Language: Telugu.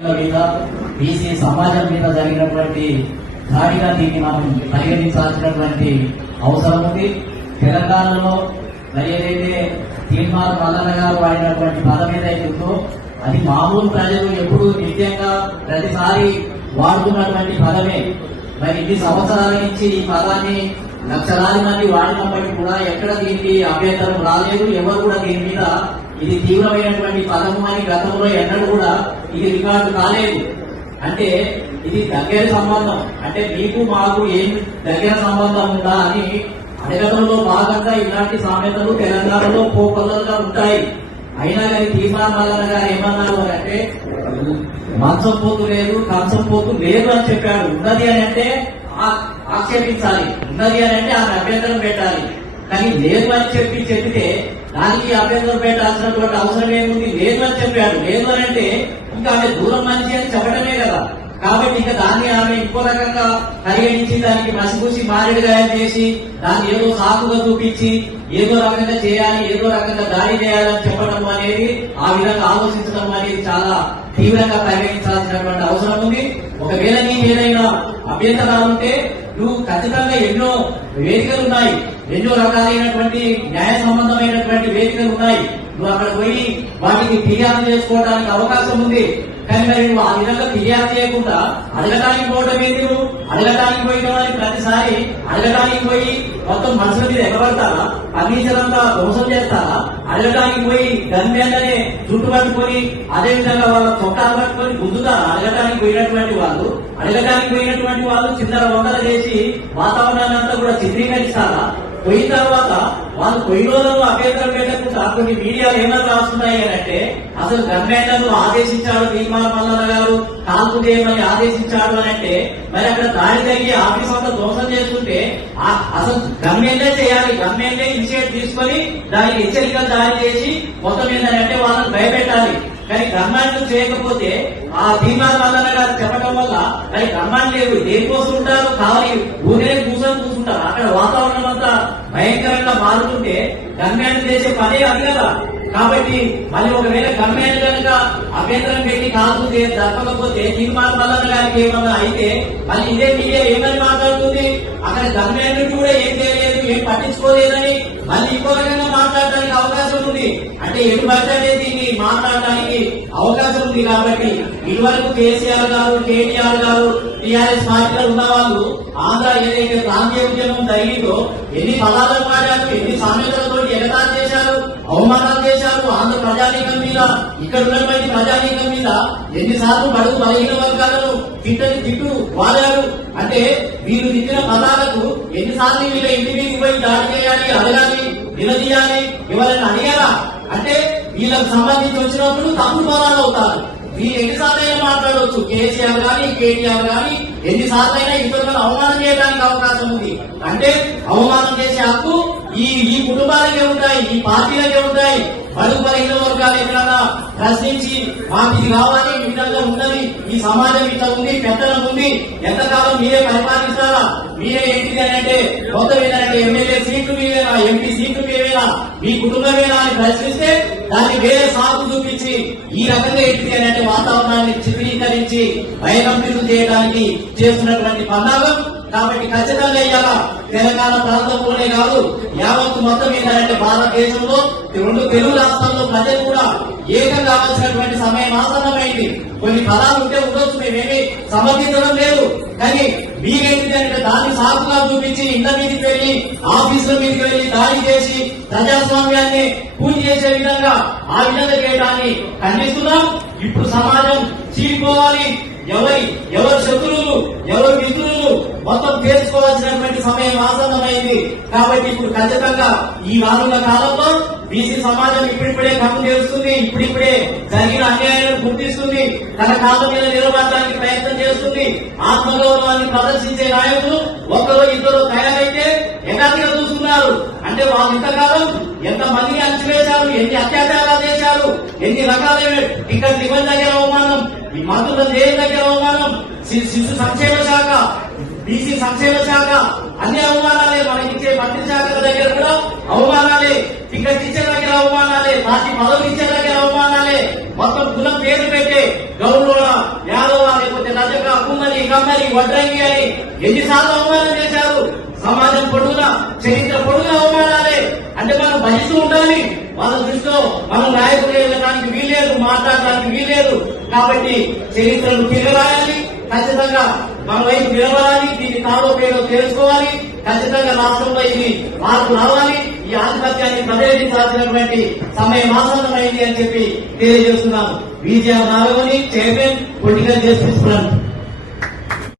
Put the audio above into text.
మీద బీసీ సమాజం మీద జరిగినటువంటి దాడిగా దీన్ని మనం పరిగణించాల్సినటువంటి అవసరం ఉంది. తెలంగాణలో మరి ఏదైతే తీర్మార్ మల్లన్న గారు వాడినటువంటి పదం ఏదైతే ఉందో అది మామూలు ప్రజలు ఎప్పుడు నిత్యంగా ప్రతిసారి వాడుతున్నటువంటి పదమే. మరి ఇన్ని సంవత్సరాల నుంచి ఈ పదాన్ని లక్షలాది మంది వాడినప్పటికీ కూడా ఎక్కడ దీనికి అభ్యంతరం రాలేదు. ఎవరు కూడా దీని మీద ఇది తీవ్రమైనటువంటి పదము అని గతంలో ఎన్నడూ కూడా ఇది రికార్డు కాలేదు. అంటే ఇది దగ్గర సంబంధం. అంటే మీకు మాకు ఏం దగ్గర సంబంధం ఉందా అని అడగడంలో భాగంగా ఇలాంటి సామెతలు తెలంగాణలో పోపల్లలుగా ఉంటాయి. అయినా కానీ తీర్మానాలన్న గారు ఏమన్నారు అంటే మంచం పోతు లేదు కంచం పోతు లేదు అని చెప్పాడు. ఉన్నది అని అంటే ఆ- ఆక్షేపించాలి. ఉన్నది అని అంటే ఆమె అభ్యంతరం పెట్టాలి. కానీ లేదు అని చెప్పి చెప్తే దానికి అభ్యంతరం పెట్టాల్సినటువంటి అవసరం ఏముంది? లేదు అని చెప్పాడు. లేదు అని అంటే ఇంకా ఆమె దూరం మంచి అని చెప్పడమే కదా. కాబట్టి ఇంకా దాన్ని ఆమె ఇంకో రకంగా పరిగణించి దానికి మసిపూసి మారేడుగా చేసి దాన్ని ఏదో సాకుగా చూపించి ఏదో రకంగా చేయాలి ఏదో రకంగా దాడి చేయాలని చెప్పడం అనేది ఆ విధంగా ఆలోచించడం అనేది చాలా తీవ్రంగా పరిగణించాల్సినటువంటి అవసరం ఉంది. ఒకవేళ నీకు ఏదైనా అభ్యంతరాలు ఉంటే నువ్వు ఖచ్చితంగా ఎన్నో వేదికలు ఉన్నాయి. ఎన్నో రకాలైనటువంటి న్యాయ సంబంధమైనటువంటి వేదికలు ఉన్నాయి. నువ్వు అక్కడ పోయి వాటికి ఫిర్యాదు చేసుకోవడానికి అవకాశం ఉంది. కానీ మరి నువ్వు ఆ విధంగా ఫిర్యాదు చేయకుండా అడగటానికి పోవడం ఏంటి నువ్వు? అడగటానికి పోయిన ప్రతిసారి అడగటానికి పోయి మొత్తం మనుషుల మీద ఎగబడతారా ఫర్నిచర్ అంతా ధ్వంసం చేస్తారా అడగటానికి పోయి గన్మేళ్ళనే జుట్టు పట్టుకొని అదే విధంగా వాళ్ళ చొక్కాలు పట్టుకొని గుద్దుతారా అడగటానికి పోయినటువంటి వాళ్ళు? అడగటానికి పోయినటువంటి వాళ్ళు చిన్న వందలు చేసి వాతావరణాన్ని అంతా కూడా చిత్రీకరిస్తారా పోయిన తర్వాత వాళ్ళు పోయిన రోజులను అభ్యంతరం పెట్టకుండా కొన్ని మీడియాలు ఏమని రాస్తున్నాయి అని అంటే అసలు గన్మేన్లను ఆదేశించాడు భీమా మల్లన్న గారు కాల్పు చేయమని ఆదేశించాడు అని అంటే మరి అక్కడ దాడి తగ్గి ఆఫీస్ అంతా ధ్వంసం చేస్తుంటే అసలు గన్మేన్లే చేయాలి గన్మేన్లే ఇనిషియేట్ తీసుకొని దానికి హెచ్చరికలు దాడి చేసి మొత్తం ఏంటంటే వాళ్ళని భయపెట్టాలి. కానీ గమ్మాన్ని చేయకపోతే ఆ భీమా మల్లన్న గారు చెప్పడం వల్ల కానీ గమ్మాన్ని లేవు. దేనికోసం ఉంటారు? కావాలి. ఊరినే కూర్చొని కూర్చుంటారు. అక్కడ వాతావరణం అంతా భయంకరంగా మారుతుంటే గమ్యాన్ని చేసే పనే అది కదా. కాబట్టి మళ్ళీ ఒకవేళ గమ్యాన్ని కనుక అభ్యంతరం పెట్టి కాదు తప్పకపోతే తీర్మాన మల్లన్న గారికి ఏమన్నా అయితే మళ్ళీ ఇదే మీడియా ఏమని మాట్లాడుతుంది? అక్కడ గమ్యాన్ని కూడా ఏం పట్టించుకోలేదని మళ్ళీ ఇంకో రకంగా మాట్లాడడానికి అవకాశం ఉంది. అంటే ఎటు పడితే దీన్ని మాట్లాడడానికి అవకాశం ఉంది కాబట్టి ఇదివరకు కేసీఆర్ గారు కేటీఆర్ గారు టీఆర్ఎస్ పార్టీలో ఉన్న వాళ్ళు ఆంధ్ర ఏదైతే ప్రాంతీయ ఉద్యమం జరిగిందో ఎన్ని పదాలను వాడారు ఎన్ని సామెతలతో ఎగతాలు అవమానాలు చేశారు. ఆంధ్ర ప్రజానీకం మీద ఇక్కడ ఉన్నటువంటి ప్రజానీకం మీద ఎన్నిసార్లు బడుగు బలహీన వర్గాలను తిట్టని తిట్టు వాడారు అంటే వీరు తిట్టిన పదాలకు ఎన్నిసార్లు వీళ్ళ ఇంటి మీద పోయి దాడి చేయాలి అడగాలి నిలదీయాలి ఎవరైనా అడిగారా? అంటే వీళ్ళకు సంబంధించి వచ్చినప్పుడు తప్పుడు పదాలు అవుతారు. మీరు ఎన్నిసార్లైనా మాట్లాడవచ్చు కేసీఆర్ గాని కేటీఆర్ గాని ఎన్నిసార్లైనా ఇతరులను అవమానం చేయడానికి అవకాశం ఉంది. అంటే అవమానం చేసే హక్కు ఈ ఈ కుటుంబాలకే ఉంటాయి ఈ పార్టీలకే ఉంటాయి. బడుగు బలహీన వర్గాలు ఎక్కడన్నా ప్రశ్నించి మాకు ఇది కావాలి ఈ విధంగా ఉన్నది ఈ సమాజం ఇట్లా ఉంది పెద్దలం ఉంది. ఎంతకాలం మీరే పరిపాలిస్తారా? మీరే ఏంటిది అని అంటే మొత్తం ఏంటంటే ఎమ్మెల్యే సీట్లు మీవేనా ఎంపీ సీట్లు మీవేనా మీ కుటుంబమేనా అని ప్రశ్నిస్తే దాన్ని వేరే సాగు చూపించి ఈ రకంగా ఏంటిది అని అంటే వాతావరణాన్ని చిత్రీకరించి భయకంపితులు చేయడానికి చేస్తున్నటువంటి పన్నాగం కాబట్టి ఖచ్చితంగా ఇవాళ తెలంగాణ ప్రాంతంలోనే కాదు యావత్తు మొత్తం ఏంటంటే భారతదేశంలో రెండు తెలుగు రాష్ట్రాల్లో ప్రజలు కూడా ఏకం కావాల్సినటువంటి సమయం ఆసన్నమైంది. కొన్ని పదాలు ఉంటే ఉండొచ్చు మేమేమి సమర్థించడం లేదు. కానీ మీరేంటిదంటే దాన్ని సాకుగా చూపించి ఇంత మీదకి వెళ్ళి ఆఫీసుల మీదకి వెళ్ళి దాడి చేసి ప్రజాస్వామ్యాన్ని పూజ చేసే విధంగా ఆ విధంగా చేయడాన్ని ఖండిస్తున్నాం. ఇప్పుడు సమాజం చీలిపోవాలి. ఎవరి ఎవరి శత్రువులు ఎవరి మిత్రులు మొత్తం తెలుసుకోవాల్సినటువంటి సమయం ఆసన్నమైంది. కాబట్టి ఇప్పుడు ఖచ్చితంగా ఈ వారుల కాలంలో బీసీ సమాజం ఇప్పుడిప్పుడే కన్ను తెలుస్తుంది ఇప్పుడిప్పుడే జరిగిన అన్యాయాలను గుర్తిస్తుంది తన కాలం మీద నిలబడడానికి ప్రయత్నం చేస్తుంది. ఆత్మగౌరవాన్ని ప్రదర్శించే నాయకులు ఒకరు ఇద్దరు తయారైతే ఎగాదిగా చూస్తున్నారు. అంటే వాళ్ళు ఇంతకాలం ఎంత మందిని అణచివేశారు ఎన్ని అత్యాచారాలు చేశారు? ఎన్ని రకాలైన ఇక్కడ నిబంధన దగ్గర అవమానం ఈ మంత్రుల దేని దగ్గర అవమానం శిశు సంక్షేమ శాఖ బీసీ సంక్షేమ శాఖ అన్ని అవమానాలే మనకి ఇచ్చే మంత్రి శాఖల దగ్గర కూడా అవమానాలే ఇక్కడ టీచర్ దగ్గర అవమానాలే పార్టీ పదవి టీచర్ దగ్గర అవమానాలే. మొత్తం కులం పేరు పెట్టే గౌరవ యాదవ కమ్మని కమ్మని వడ్రంగి అని ఎన్నిసార్లు అవమానం చేశారు. సమాజం పొడుగున చరిత్ర పొడుగున అవమానాలే. అంటే మనం భజిస్తూ ఉండాలి. వాళ్ళ దృష్టిలో మనం నాయకులు వెళ్ళడానికి వీలేదు మాట్లాడడానికి వీలేదు కాబట్టి చరిత్రను తిరగరాయాలి ఖచ్చితంగా మన వైపు నిలబడాలి దీన్ని కాలో పేరో తెలుసుకోవాలి. ఖచ్చితంగా రాష్ట్రంలో ఇది మార్పు రావాలి. ఈ ఆధిపత్యాన్ని ప్రవేశించాల్సినటువంటి సమయం ఆసన్నమైంది అని చెప్పి తెలియజేస్తున్నాను. బీజేపీ నాలుగుని చైర్మన్ పొలిటికల్ జస్టిస్ ఫ్రంట్.